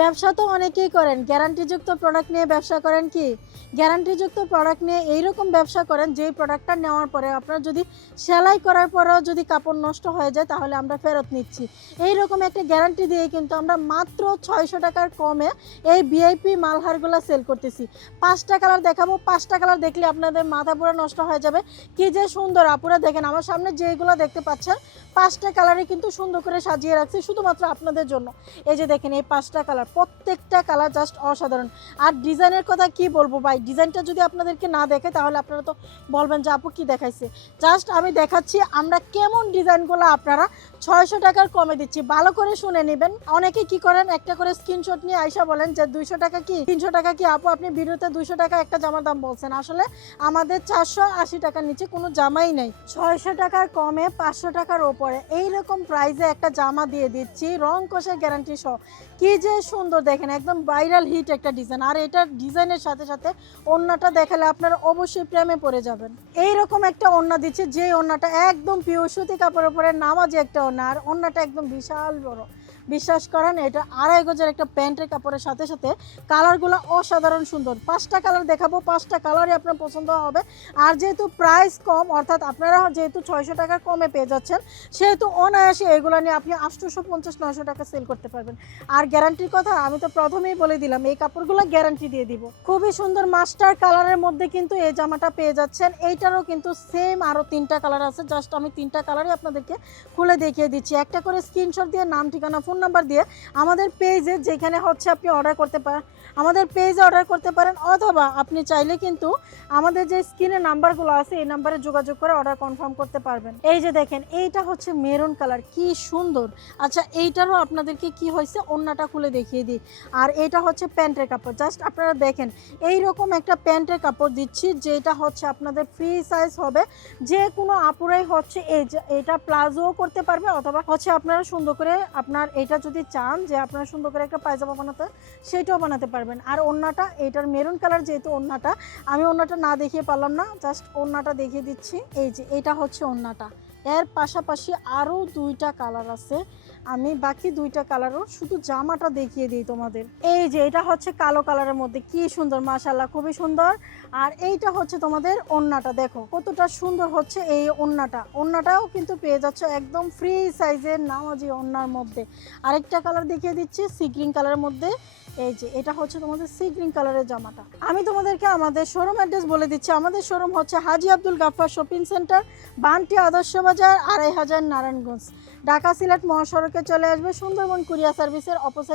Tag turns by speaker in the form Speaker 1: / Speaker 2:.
Speaker 1: ব্যবসা তো অনেকেই করেন। গ্যারান্টিযুক্ত প্রোডাক্ট নিয়ে ব্যবসা করেন কি? গ্যারান্টিযুক্ত প্রোডাক্ট নিয়ে এইরকম ব্যবসা করেন, যেই প্রোডাক্টটা নেওয়ার পরে আপনার যদি সেলাই করার পরেও যদি কাপড় নষ্ট হয়ে যায়, তাহলে আমরা ফেরত নিচ্ছি। এইরকম একটা গ্যারান্টি দিয়ে কিন্তু আমরা মাত্র ছয়শো টাকার কমে এই ভিআইপি মালহারগুলো সেল করতেছি। পাঁচটা কালার দেখাবো। পাঁচটা কালার দেখলে আপনাদের মাথা পুরো নষ্ট হয়ে যাবে। কি যে সুন্দর, আপুরা দেখেন, আমার সামনে যেগুলো দেখতে পাচ্ছেন, পাঁচটা কালারে কিন্তু সুন্দর করে সাজিয়ে রাখছি শুধুমাত্র আপনাদের জন্য। এই যে দেখেন, এই পাঁচটা কালার প্রত্যেকটা কালার জাস্ট অসাধারণ। আর ডিজাইনের কথা কি বলব ভাই? ডিজাইনটা যদি আপনাদেরকে না দেখে, তাহলে আপনারা তো বলবেন যে আপু কি দেখাইছে? জাস্ট আমি দেখাচ্ছি, আমরা কেমন ডিজাইনগুলো আপনারা ছয়শো টাকার কমে দিচ্ছি। ভালো করে শুনে নেবেন। অনেকে কি করেন? একটা করে স্ক্রিনশট নিয়ে আইসা বলেন যে দুইশো টাকা কি? তিনশো টাকা কি? আপু, আপনি ভিডিওতে দুইশো টাকা একটা জামার দাম বলছেন। আসলে আমাদের চারশো আশি টাকার নিচে কোনো জামাই নেই। ছয়শো টাকার কমে পাঁচশো টাকার ওপরে এইরকম প্রাইসে একটা জামা দিয়ে দিচ্ছি। রং কষের গ্যারান্টি সহ। কি যে সুন্দর দেখেন, একদম ভাইরাল হিট একটা ডিজাইন আর এটার ডিজাইনের সাথে সাথে ওড়নাটা দেখালে আপনারা অবশ্যই প্রেমে পড়ে যাবেন। এইরকম একটা ওড়না দিচ্ছে যে ওড়নাটা একদম পিওর সুতি কাপড়ের উপরে নামাজি একটা ওড়না। আর ওড়নাটা একদম বিশাল বড়। বিশ্বাস করেন, এটা আড়াই গজের একটা প্যান্টের কাপড়ের সাথে সাথে কালারগুলো অসাধারণ সুন্দর। পাঁচটা কালার দেখাবো, পাঁচটা কালারই আপনার পছন্দ হবে। আর যেহেতু প্রাইস কম, অর্থাৎ আপনারা যেহেতু ছয়শো টাকা কমে পেয়ে যাচ্ছেন, সেহেতু অনায়াসে এগুলো নিয়ে আপনি আটশোশো পঞ্চাশ, নয়শো টাকা সেল করতে পারবেন। আর গ্যারান্টির কথা, আমি তো প্রথমেই বলে দিলাম, এই কাপড়গুলো গ্যারান্টি দিয়ে দিব। খুবই সুন্দর মাস্টার কালারের মধ্যে কিন্তু এই জামাটা পেয়ে যাচ্ছেন। এইটারও কিন্তু সেম আরও তিনটা কালার আছে। জাস্ট আমি তিনটা কালারই আপনাদেরকে খুলে দেখিয়ে দিচ্ছি। একটা করে স্ক্রিনশট দিয়ে, নাম, ঠিকানা ফোন নাম্বার দিয়ে আমাদের পেজে যেখানে হচ্ছে আপনি অর্ডার করতে পারেন আমাদের পেজে অর্ডার করতে পারেন। অথবা আপনি চাইলে কিন্তু আমাদের যে স্ক্রিনে নাম্বারগুলো আছে, এই নাম্বারে যোগাযোগ করে অর্ডার কনফার্ম করতে পারবেন। এই যে দেখেন, এইটা হচ্ছে মেরুন কালার কি সুন্দর। আচ্ছা এইটারও আপনাদেরকে কি হয়েছে? অন্যটা খুলে দেখিয়ে দিই। আর এটা হচ্ছে প্যান্টের কাপড়। জাস্ট আপনারা দেখেন এই রকম একটা প্যান্টের কাপড় দিচ্ছি, যেটা হচ্ছে আপনাদের ফ্রি সাইজ হবে। যে কোনো আপুরাই হচ্ছে এই এটা প্লাজোও করতে পারবে, অথবা হচ্ছে আপনারা সুন্দর করে আপনার এটা যদি চান, যে আপনারা সুন্দর করে একটা পায়জামা বানাতে, সেটাও বানাতে পারবেন। আর ওড়নাটা এটার মেরুন কালার যেহেতু ওড়নাটা আমি ওড়নাটা না দেখিয়ে পারলাম না, জাস্ট ওড়নাটা দেখিয়ে দিচ্ছি। এই যে, এটা হচ্ছে ওড়নাটা এর পাশাপাশি আরও দুইটা কালার আছে। আমি বাকি দুইটা কালারও শুধু জামাটা দেখিয়ে দিই তোমাদের। এই যে, এটা হচ্ছে কালো কালারের মধ্যে। কি সুন্দর মাশাল্লাহ খুবই সুন্দর। আর এইটা হচ্ছে তোমাদের ওন্নাটা। দেখো, কতটা সুন্দর হচ্ছে এই ওন্নাটা। ওন্নাটাও কিন্তু পেয়ে যাচ্ছ একদম ফ্রি সাইজের নামাজি ওন্নার মধ্যে। আরেকটা কালার দেখিয়ে দিচ্ছি সি গ্রিন কালারের মধ্যে। এই যে, এটা হচ্ছে তোমাদের সি গ্রিন কালারের জামাটা। আমি তোমাদেরকে আমাদের শোরুম অ্যাড্রেস বলে দিচ্ছি। আমাদের শোরুম হচ্ছে হাজি আব্দুল গাফফার শপিং সেন্টার বান্টি আদর্শ বাজার আড়াই হাজার নারায়ণগঞ্জ। ঢাকা সিলেট মহাসড়কে চলে আসবে সুন্দরবন কুরিয়া সার্ভিসের অপোজিটে